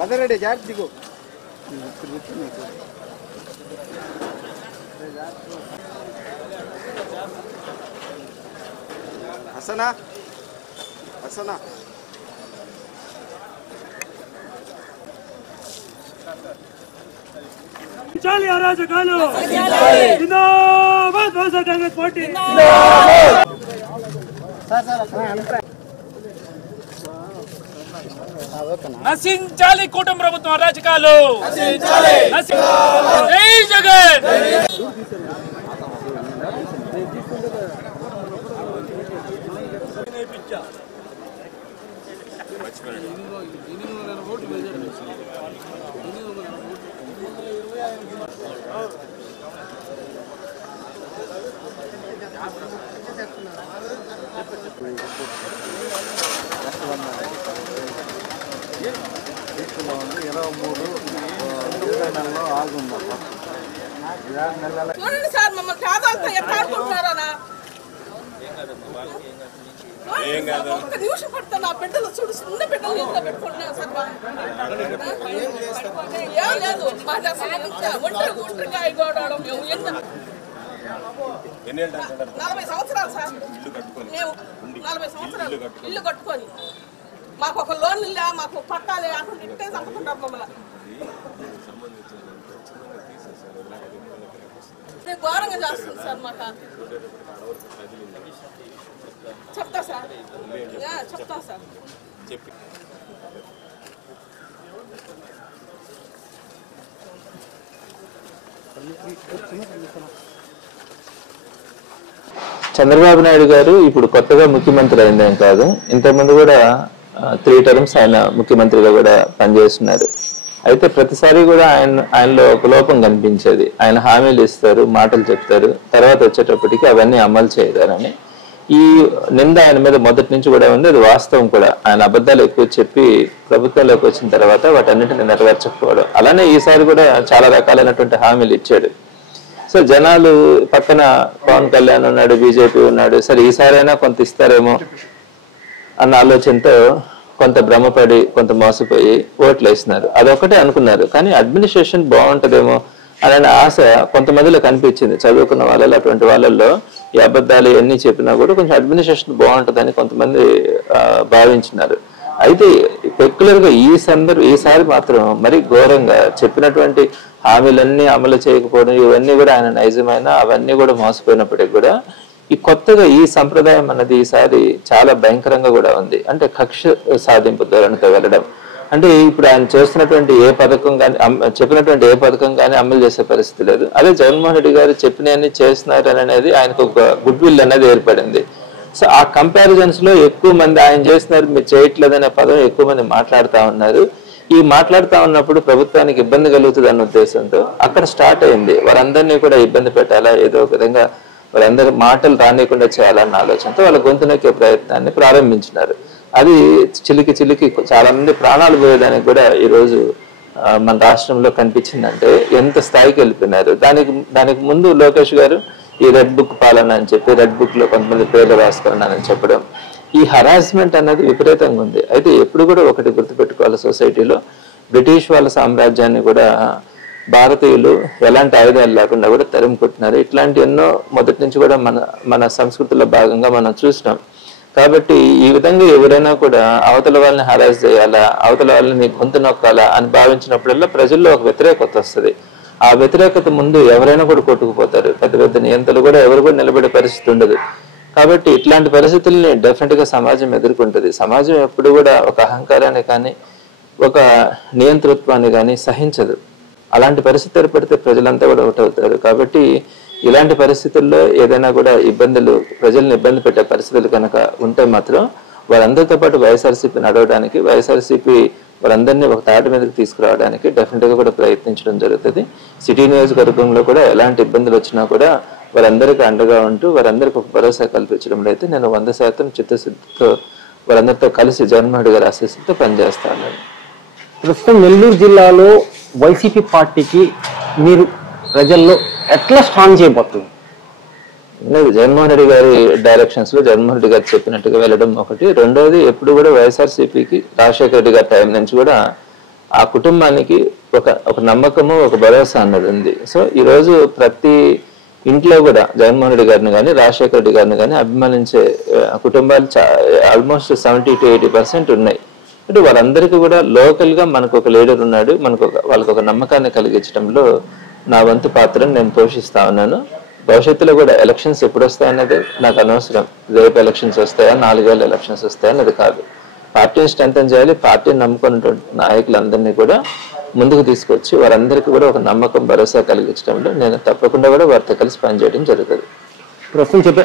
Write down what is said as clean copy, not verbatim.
बदरेडी जाती को हसना हसना चाली अराजकालु जिंदाबाद भाजपा कांग्रेस पार्टी నశించాలి కూటమి ప్రభుత్వం అరాచకాలు జై జగన్ చూడండి సార్ మమ్మల్ని పేదలతో ఎట్లా ఆడుకుంటున్నారా ఒక్క నిమిషం పడతా నా బిడ్డలు చూడు చిన్న బిడ్డలు ఇంట్లో పెట్టుకుంటున్నాను సార్ ఏం లేదు ఒంటరిగా అయిపోవడం మేము 40 సంవత్సరాలు సార్ మేము 40 సంవత్సరాలు ఇల్లు కట్టుకొని మాకు ఒక లోన్ ఇల్లా మాకు పట్టాలి అక్కడ ఇంటే చంపుకుంటాం మమ్మల్ని ఘోరంగా చేస్తుంది సార్ మాకు చెప్తా సార్ చెప్తా సార్ చంద్రబాబు నాయుడు గారు ఇప్పుడు కొత్తగా ముఖ్యమంత్రి అయిందేం కాదు, ఇంతకుముందు కూడా 3 టర్మ్స్ ఆయన ముఖ్యమంత్రిగా కూడా పనిచేస్తున్నారు. అయితే ప్రతిసారి కూడా ఆయనలో ఒక లోపం కనిపించేది. ఆయన హామీలు ఇస్తారు, మాటలు చెప్తారు, తర్వాత వచ్చేటప్పటికి అవన్నీ అమలు చేయలేరని ఈ నింద ఆయన మీద మొదటి నుంచి కూడా ఉంది. అది వాస్తవం కూడా. ఆయన అబద్ధాలు ఎక్కువ చెప్పి ప్రభుత్వంలోకి వచ్చిన తర్వాత వాటన్నిటిని నెరవేర్చకపోవడం. అలానే ఈసారి కూడా చాలా రకాలైనటువంటి హామీలు ఇచ్చాడు. సో జనాలు పక్కన పవన్ కళ్యాణ్ ఉన్నాడు, బీజేపీ ఉన్నాడు, సరే ఈసారైనా కొంత ఇస్తారేమో అన్న ఆలోచనతో కొంత భ్రమపడి కొంత మోసపోయి ఓట్లు వేస్తున్నారు. అదొకటే అనుకున్నారు. కానీ అడ్మినిస్ట్రేషన్ బాగుంటుందేమో అనే ఆశ కొంతమందిలో కనిపించింది. చదువుకున్న వాళ్ళలో అటువంటి వాళ్ళల్లో ఈ అబద్ధాలు ఎన్ని చెప్పినా కూడా కొంచెం అడ్మినిస్ట్రేషన్ బాగుంటుందని కొంతమంది భావించినారు. అయితే పెక్యులర్గా ఈసారి మాత్రం మరి ఘోరంగా చెప్పినటువంటి హామీలన్నీ అమలు చేయకపోవడం, ఇవన్నీ కూడా ఆయన నైజమైన అవన్నీ కూడా మోసపోయినప్పటికీ కూడా ఈ కొత్తగా ఈ సంప్రదాయం అన్నది ఈసారి చాలా భయంకరంగా కూడా ఉంది. అంటే కక్ష సాధింపు ధోరణితో వెళ్ళడం. అంటే ఇప్పుడు ఆయన చేస్తున్నటువంటి ఏ పథకం కానీ చెప్పినటువంటి ఏ పథకం కానీ అమలు చేసే పరిస్థితి లేదు. అదే జగన్మోహన్ రెడ్డి గారు చెప్పినవన్నీ చేస్తున్నారు అనేది ఆయనకు ఒక గుడ్ విల్ అనేది ఏర్పడింది. సో ఆ కంపారిజన్స్ లో ఎక్కువ మంది ఆయన చేస్తున్నారు మీరు చేయట్లేదనే పదం ఎక్కువ మంది మాట్లాడుతూ ఉన్నారు. ఈ మాట్లాడుతూ ఉన్నప్పుడు ప్రభుత్వానికి ఇబ్బంది కలుగుతుంది అన్న ఉద్దేశంతో అక్కడ స్టార్ట్ అయింది. వారందరినీ కూడా ఇబ్బంది పెట్టాలా, ఏదో ఒక విధంగా వాళ్ళందరూ మాటలు రానియకుండా చేయాలన్న ఆలోచనతో వాళ్ళ గొంతు నొక్కే ప్రయత్నాన్ని ప్రారంభించినారు. అది చిలికి చాలా మంది ప్రాణాలు పోయేదానికి కూడా ఈరోజు మన రాష్ట్రంలో కనిపించిందంటే ఎంత స్థాయికి వెళ్ళిపోయినారు. దానికి ముందు లోకేష్ గారు ఈ రెడ్ బుక్ పాలన అని చెప్పి రెడ్ బుక్ లో కొంతమంది పేర్లు రాసుకున్నానని చెప్పడం, ఈ హరాస్మెంట్ అన్నది విపరీతంగా ఉంది. అయితే ఎప్పుడు కూడా ఒకటి గుర్తుపెట్టుకోవాలి, సొసైటీలో బ్రిటిష్ వాళ్ళ సామ్రాజ్యాన్ని కూడా భారతీయులు ఎలాంటి ఆయుధాలు లేకుండా కూడా తరిమికొట్టినారు. ఇట్లాంటి ఎన్నో మొదటి నుంచి కూడా మన సంస్కృతిలో భాగంగా మనం చూసినాం. కాబట్టి ఈ విధంగా ఎవరైనా కూడా అవతల వాళ్ళని హరాస్ చేయాలా, అవతల వాళ్ళని గొంతు నొక్కాలా అని భావించినప్పుడల్లా ప్రజల్లో ఒక వ్యతిరేకత వస్తుంది. ఆ వ్యతిరేకత ముందు ఎవరైనా కూడా కొట్టుకుపోతారు. పెద్ద పెద్ద నియంతలు కూడా ఎవరు కూడా నిలబడే పరిస్థితి ఉండదు. కాబట్టి ఇట్లాంటి పరిస్థితుల్ని డెఫినెట్గా సమాజం ఎదుర్కొంటుంది. సమాజం ఎప్పుడు కూడా ఒక అహంకారాన్ని కానీ ఒక నియంతృత్వాన్ని కానీ సహించదు. అలాంటి పరిస్థితి ఏర్పడితే ప్రజలంతా కూడా ఒకటవుతారు. కాబట్టి ఇలాంటి పరిస్థితుల్లో ఏదైనా కూడా ప్రజల్ని ఇబ్బంది పెట్టే పరిస్థితులు కనుక ఉంటే మాత్రం వారందరితో పాటు వైఎస్ఆర్సీపీ నడవడానికి, వైఎస్ఆర్సీపీ వారందరినీ ఒక తాటి మీదకి తీసుకురావడానికి డెఫినెట్గా కూడా ప్రయత్నించడం జరుగుతుంది. సిటీ నియోజకవర్గంలో కూడా ఎలాంటి ఇబ్బందులు వచ్చినా కూడా వారందరికీ అండగా ఉంటూ వారందరికీ ఒక భరోసా కల్పించడంలో అయితే నేను 100% చిత్తశుద్ధితో వారందరితో కలిసి జగన్మోహన్ రెడ్డి గారి ఆశీస్సులతో పనిచేస్తాను. ప్రస్తుతం నెల్లూరు జిల్లాలో వైసీపీ పార్టీకి మీరు ప్రజల్లో ఎట్లా స్ట్రాంగ్ చేయబోతుంది? లేదు, జగన్మోహన్ రెడ్డి గారి డైరెక్షన్స్ లో జగన్మోహన్ రెడ్డి గారు చెప్పినట్టుగా వెళ్ళడం ఒకటి. రెండోది, ఎప్పుడు కూడా వైఎస్ఆర్సీపీకి రాజశేఖర రెడ్డి గారి టైం నుంచి కూడా ఆ కుటుంబానికి ఒక నమ్మకము, ఒక భరోసా అన్నది ఉంది. సో ఈరోజు ప్రతి ఇంట్లో కూడా జగన్మోహన్ రెడ్డి గారిని కానీ రాజశేఖర రెడ్డి గారిని కానీ అభిమానించే కుటుంబాలు ఆల్మోస్ట్ 70 to 80% ఉన్నాయి. అంటే వాళ్ళందరికీ కూడా లోకల్గా మనకు ఒక లీడర్ ఉన్నాడు, వాళ్ళకు ఒక నమ్మకాన్ని కలిగించడంలో నా వంతు పాత్రను నేను పోషిస్తా ఉన్నాను. భవిష్యత్తులో కూడా ఎలక్షన్స్ ఎప్పుడు వస్తాయన్నది నాకు అనవసరం. రేపు ఎలక్షన్స్ వస్తాయా, 4 ఏళ్ళ ఎలక్షన్స్ వస్తాయా అన్నది కాదు. పార్టీని స్ట్రెంథెన్ చేయాలి. పార్టీని నమ్ముకున్నటువంటి నాయకులందరినీ కూడా ముందుకు తీసుకొచ్చి వారందరికీ కూడా ఒక నమ్మకం, భరోసా కలిగించడంలో నేను తప్పకుండా కూడా వారితో కలిసి పనిచేయడం జరుగుతుంది. ప్రస్తుతం చెప్పే